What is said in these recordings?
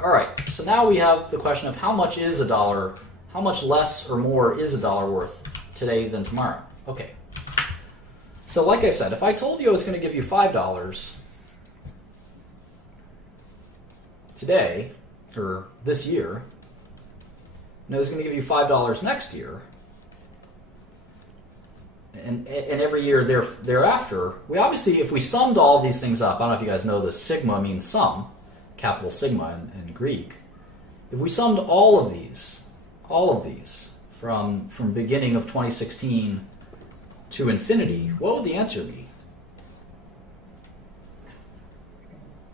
All right, so now we have the question of how much is $1, how much less or more is $1 worth today than tomorrow? Okay. So like I said, if I told you I was going to give you $5 today, or this year, and I was going to give you $5 next year, and every year thereafter, we obviously, if we summed all these things up, I don't know if you guys know this, sigma means sum, capital sigma in Greek. If we summed all of these from beginning of 2016 to infinity, what would the answer be?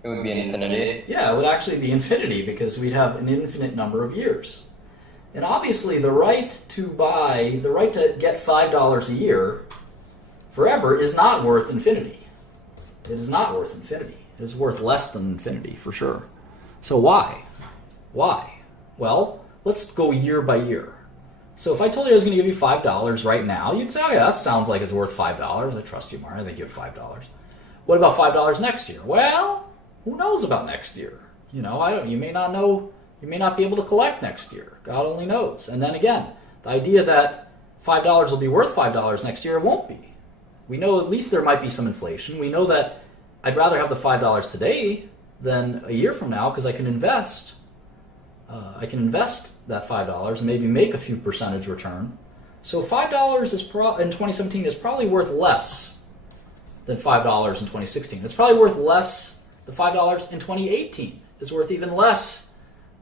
It would be an infinity. Yeah, it would actually be infinity because we'd have an infinite number of years. And obviously the right to get $5 a year forever is not worth infinity. It is not worth infinity. It is worth less than infinity for sure. So why? Why? Well, let's go year by year. So if I told you I was going to give you $5 right now, you'd say, oh yeah, that sounds like it's worth $5. I trust you, Martin. I think you have $5. What about $5 next year? Well, who knows about next year? You know, you may not know. You may not be able to collect next year. God only knows. And then again, the idea that $5 will be worth $5 next year, it won't be. We know at least there might be some inflation. We know that I'd rather have the $5 today than a year from now because I can invest. I can invest that $5 and maybe make a few percentage return. So $5 in 2017 is probably worth less than $5 in 2016. It's probably worth less. The $5 in 2018 is worth even less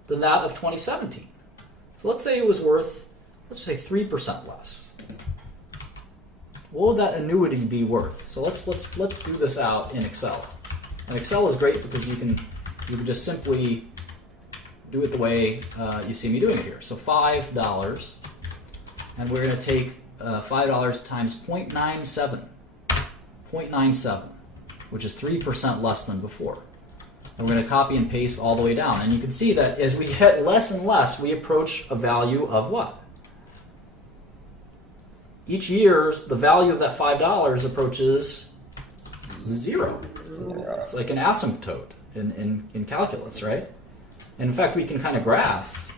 than that of 2017. So let's say it was worth, let's say 3% less. What would that annuity be worth? So let's do this out in Excel. And Excel is great because you can just simply do it the way you see me doing it here. So $5, and we're going to take $5 times 0.97, which is 3% less than before. And we're going to copy and paste all the way down. And you can see that as we get less and less, we approach a value of what? Each year, the value of that $5 approaches 0. It's like an asymptote in calculus, right? And in fact, we can kind of graph.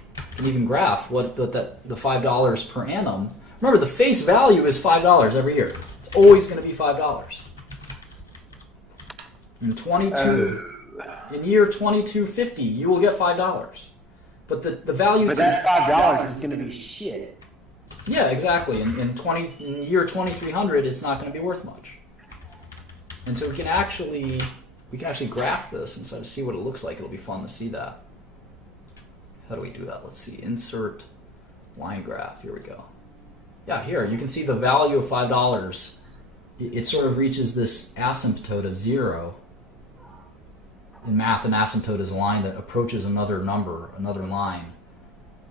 You can graph what the $5 per annum. Remember, the face value is $5 every year. It's always going to be $5. In year 2250, you will get $5. But the value... But that $5 is going to be shit. Yeah, exactly. In year 2300, it's not going to be worth much. And so we can actually graph this and so to see what it looks like. It'll be fun to see that. How do we do that? Let's see. Insert line graph. Here we go. Yeah, here you can see the value of $5. It sort of reaches this asymptote of 0. In math, an asymptote is a line that approaches another number, another line,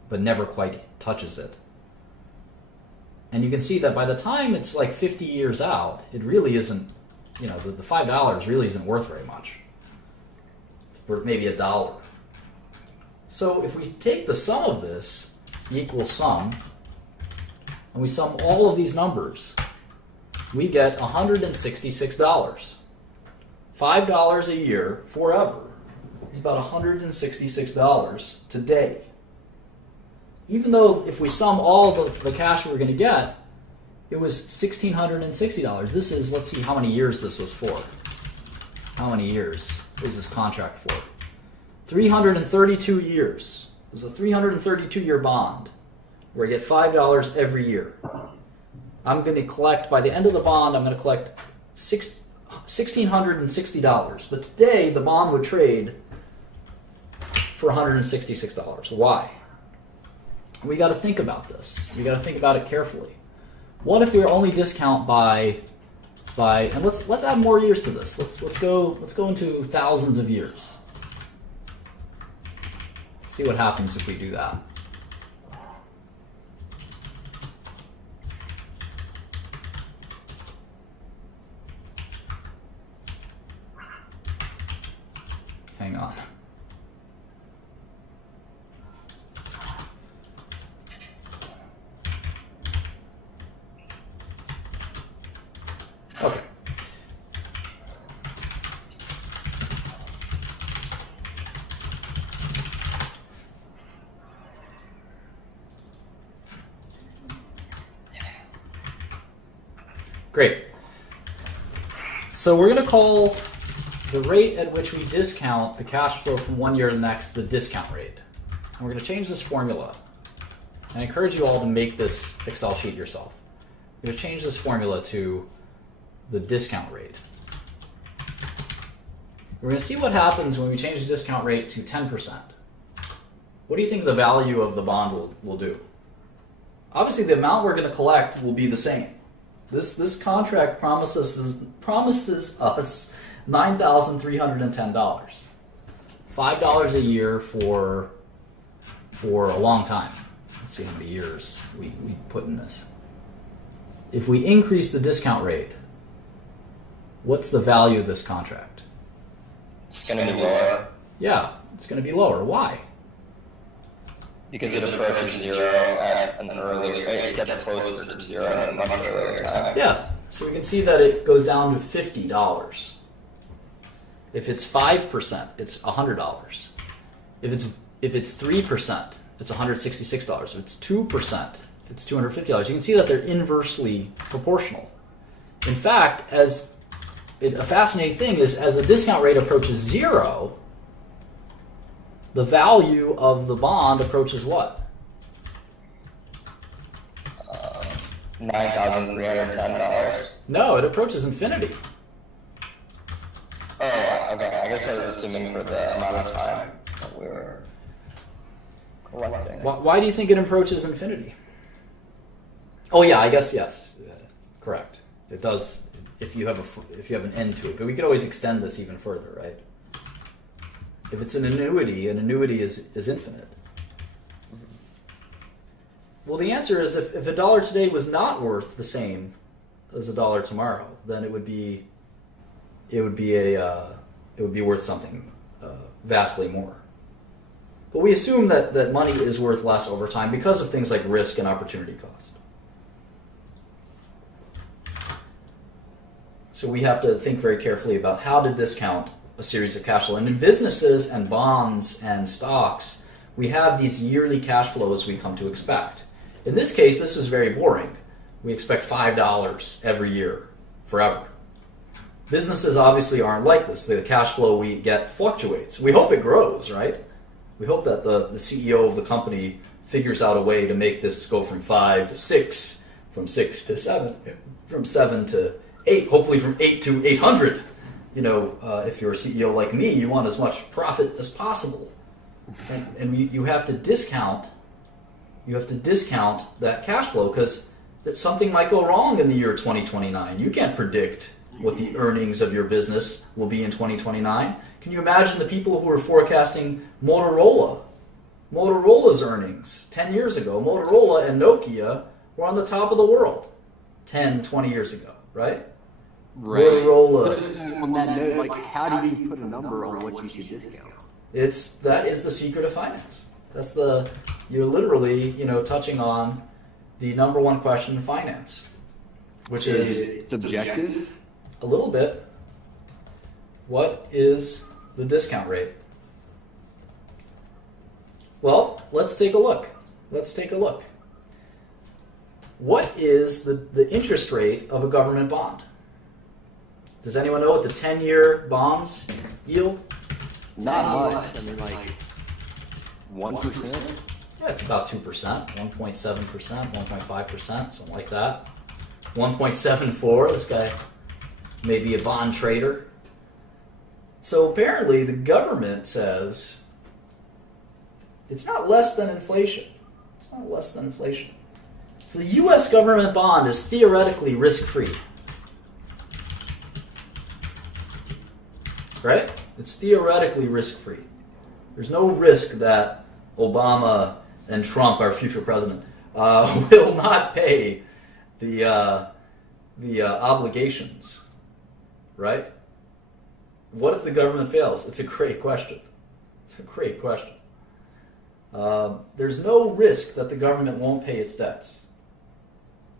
but never quite touches it. And you can see that by the time it's like 50 years out, it really isn't, the $5 really isn't worth very much. Or maybe $1. So if we take the sum of this, equals sum, and we sum all of these numbers, we get $166. $5 a year forever is about $166 today. Even though if we sum all the cash we're going to get, it was $1,660. This is, let's see how many years this was for. How many years is this contract for? 332 years. It was a 332-year bond where I get $5 every year. I'm going to collect, by the end of the bond, I'm going to collect $1,660. But today, the bond would trade for $166. Why? We got to think about this. We got to think about it carefully. What if we only discount by and let's add more years to this. Let's go into thousands of years. See what happens if we do that. Hang on. Okay. Great. So we're going to call the rate at which we discount the cash flow from one year to the next the discount rate. And we're going to change this formula. And I encourage you all to make this Excel sheet yourself. We're going to change this formula to the discount rate. We're going to see what happens when we change the discount rate to 10%. What do you think the value of the bond will do? Obviously, the amount we're going to collect will be the same. This contract promises us $9,310. $5 a year for a long time. Let's see how many years we put in this. If we increase the discount rate, what's the value of this contract? It's going to be lower. Yeah, it's going to be lower. Why? Because it approaches zero at an earlier rate. It gets closer to zero at a much earlier time. Yeah, so we can see that it goes down to $50. If it's 5%, it's $100. If it's 3%, it's $166. If it's 2%, it's $250. You can see that they're inversely proportional. In fact, a fascinating thing is as the discount rate approaches zero, the value of the bond approaches what? $9,310. No, it approaches infinity. Oh, okay. I guess I was assuming for the amount of time that we were collecting. Why do you think it approaches infinity? Oh yeah, I guess yes. Correct. It does if you have an end to it. But we could always extend this even further, right? If it's an annuity is infinite. Well, the answer is if a dollar today was not worth the same as a dollar tomorrow, then it would be worth something vastly more. But we assume that money is worth less over time because of things like risk and opportunity cost. So we have to think very carefully about how to discount a series of cash flow. And in businesses and bonds and stocks, we have these yearly cash flows we come to expect. In this case, this is very boring. We expect $5 every year, forever. Businesses obviously aren't like this. The cash flow we get fluctuates. We hope it grows, right? We hope that the CEO of the company figures out a way to make this go from 5 to 6, from 6 to 7, from 7 to 8, hopefully from 8 to 800. If you're a CEO like me, you want as much profit as possible, and you have to discount. You have to discount that cash flow because something might go wrong in the year 2029. You can't predict what the earnings of your business will be in 2029. Can you imagine the people who were forecasting Motorola's earnings 10 years ago? Motorola and Nokia were on the top of the world 10, 20 years ago, right? Right. Motorola. So on that note, how do you put a number on what you should discount? That is the secret of finance. You're literally, touching on the number one question in finance, which is subjective. A little bit. What is the discount rate? Well, let's take a look. What is the interest rate of a government bond? Does anyone know what the 10-year bonds yield? Not much. 1%? Yeah, it's about 2%, 1.7%, 1.5%, something like that. 1.74, this guy may be a bond trader. So apparently the government says it's not less than inflation. So the U.S. government bond is theoretically risk-free. Right? It's theoretically risk-free. There's no risk that Obama and Trump, our future president, will not pay the obligations. Right? What if the government fails? It's a great question. There's no risk that the government won't pay its debts.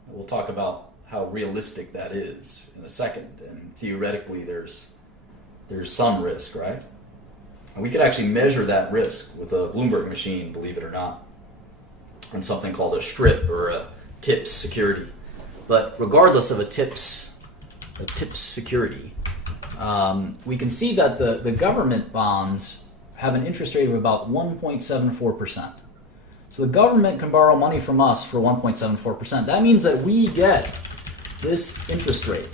We'll talk about how realistic that is in a second. And theoretically, there's some risk, right? And we could actually measure that risk with a Bloomberg machine, believe it or not, on something called a strip or a TIPS security. But regardless of a TIPS security, we can see that the government bonds have an interest rate of about 1.74%. So the government can borrow money from us for 1.74%. That means that we get this interest rate.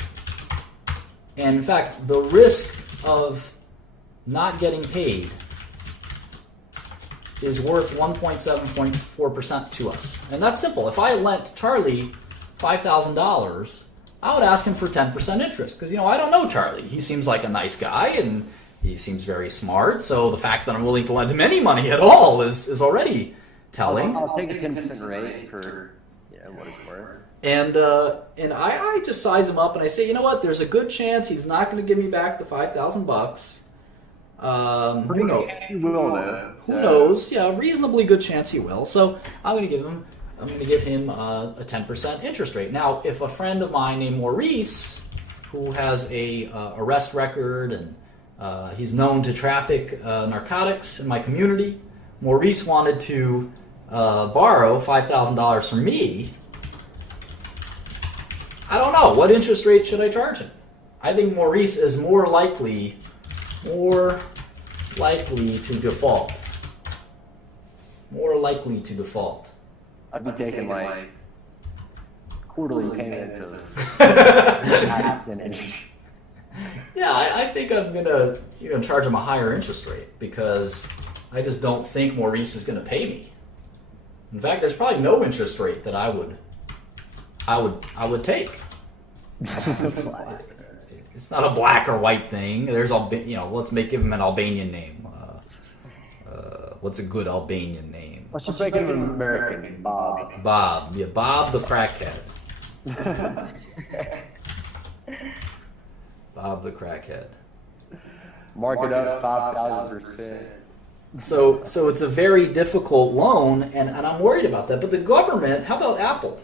And in fact, the risk of not getting paid is worth 1.7.4% to us. And that's simple. If I lent Charlie $5,000, I would ask him for 10% interest. Because, I don't know Charlie. He seems like a nice guy, and he seems very smart. So the fact that I'm willing to lend him any money at all is already telling. I'll take a 10% rate for what it's worth. And I just size him up and I say, you know what? There's a good chance he's not going to give me back the $5,000. Who knows? He will, though. Who knows? Yeah, a reasonably good chance he will. So I'm going to give him a 10% interest rate. Now, if a friend of mine named Maurice, who has a arrest record and he's known to traffic narcotics in my community, Maurice wanted to borrow $5,000 from me, I don't know. What interest rate should I charge him? I think Maurice is more likely to default. More likely to default. I'd be taking like quarterly payments of 9% interest. Yeah, I think I'm gonna charge him a higher interest rate because I just don't think Maurice is gonna pay me. In fact, there's probably no interest rate that I would take. It's not a black or white thing. There's let's give him an Albanian name. What's a good Albanian name? Let's just make him an American, Bob. Bob, yeah, Bob the crackhead. Bob the crackhead. Mark it up 5,000%. So it's a very difficult loan, and I'm worried about that. But the government, how about Apple?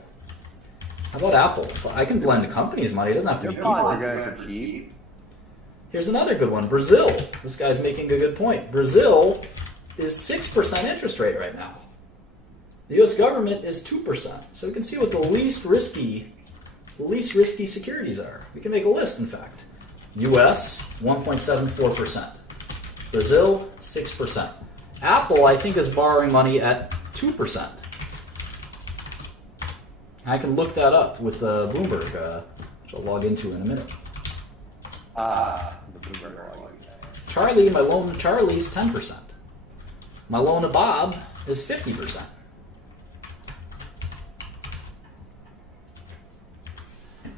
I can lend the company's money. It doesn't have to be people. They're going for cheap. Here's another good one. Brazil. This guy's making a good point. Brazil is 6% interest rate right now. The U.S. government is 2%. So we can see what the least risky securities are. We can make a list, in fact. U.S. 1.74%. Brazil 6%. Apple, I think, is borrowing money at 2%. I can look that up with Bloomberg, which I'll log into in a minute. The Bloomberg login. My loan to Charlie is 10%. My loan to Bob is 50%.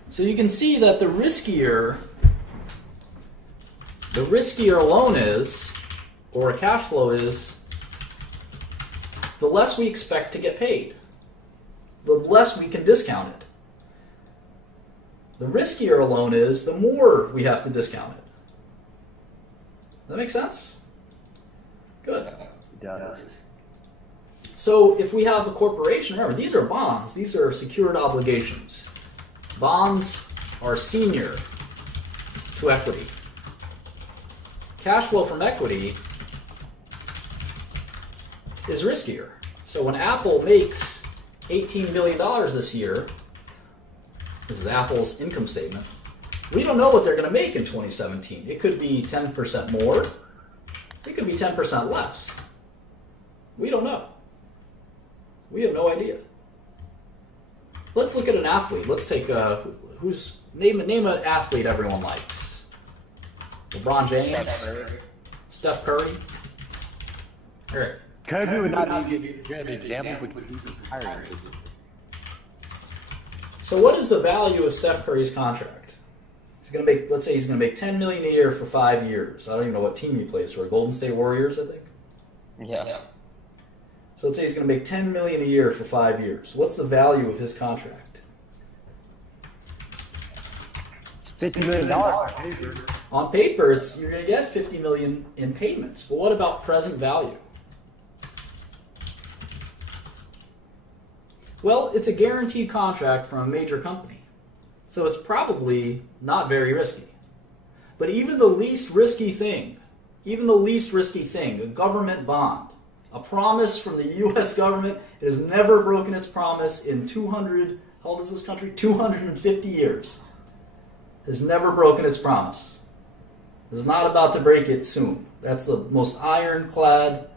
So you can see that the riskier a loan is, or a cash flow is, the less we expect to get paid. The less we can discount it. The riskier a loan is, the more we have to discount it. Does that make sense? Good. It does. So if we have a corporation, remember, these are bonds. These are secured obligations. Bonds are senior to equity. Cash flow from equity is riskier. So when Apple makes $18 million this year, this is Apple's income statement, we don't know what they're going to make in 2017. It could be 10% more. It could be 10% less. We don't know. We have no idea. Let's look at an athlete. Let's take name an athlete everyone likes. LeBron James, Steph Curry. All right. Kobe would not be a good example because he's retiring. So what is the value of Steph Curry's contract? Let's say he's going to make $10 million a year for 5 years. I don't even know what team he plays for. Golden State Warriors, I think. Yeah. So let's say he's going to make $10 million a year for 5 years. What's the value of his contract? It's $50 million on paper. On paper, you're going to get $50 million in payments. But what about present value? Well, it's a guaranteed contract from a major company. So it's probably not very risky. But even the least risky thing, a government bond, a promise from the U.S. government, it has never broken its promise in How old is this country? 250 years. Has never broken its promise. Is not about to break it soon. That's the most ironclad,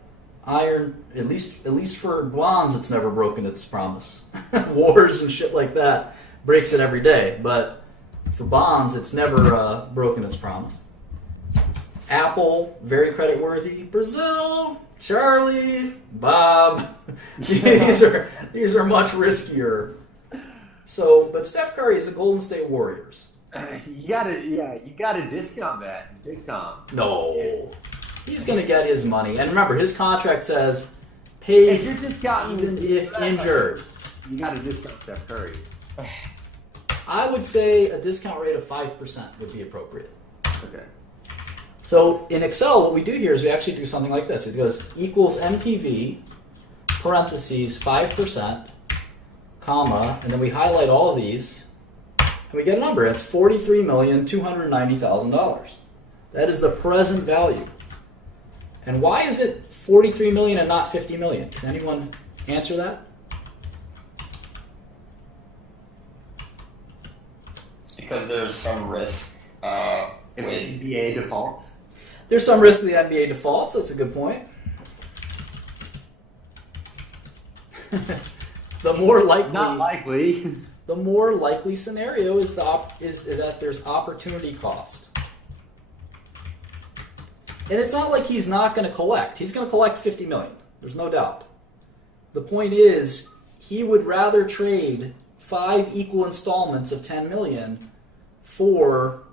at least for bonds, it's never broken its promise. Wars and shit like that breaks it every day, but for bonds, it's never broken its promise. Apple, very creditworthy. Brazil, Charlie, Bob, these are much riskier. So, but Steph Curry is the Golden State Warriors. You gotta discount that big time. No, he's gonna get his money. And remember, his contract says paid If you're discounting, even if injured. you gotta discount Steph Curry. I would say a discount rate of 5% would be appropriate. Okay. So in Excel, what we do here is we actually do something like this. It goes equals NPV, parentheses, 5%, comma, and then we highlight all of these, and we get a number. It's $43,290,000. That is the present value. And why is it 43 million and not 50 million? Can anyone answer that? It's because there's some risk If with the NBA defaults. There's some risk of the NBA defaults. That's a good point. The more likely, Not likely. the more likely scenario is that there's opportunity cost. And it's not like he's not going to collect. He's going to collect 50 million. There's no doubt. The point is, he would rather trade 5 equal installments of 10 million for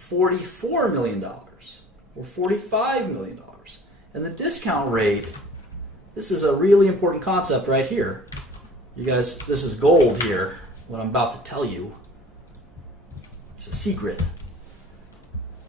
$44 million or $45 million. And the discount rate, this is a really important concept right here. You guys, this is gold here, what I'm about to tell you. It's a secret.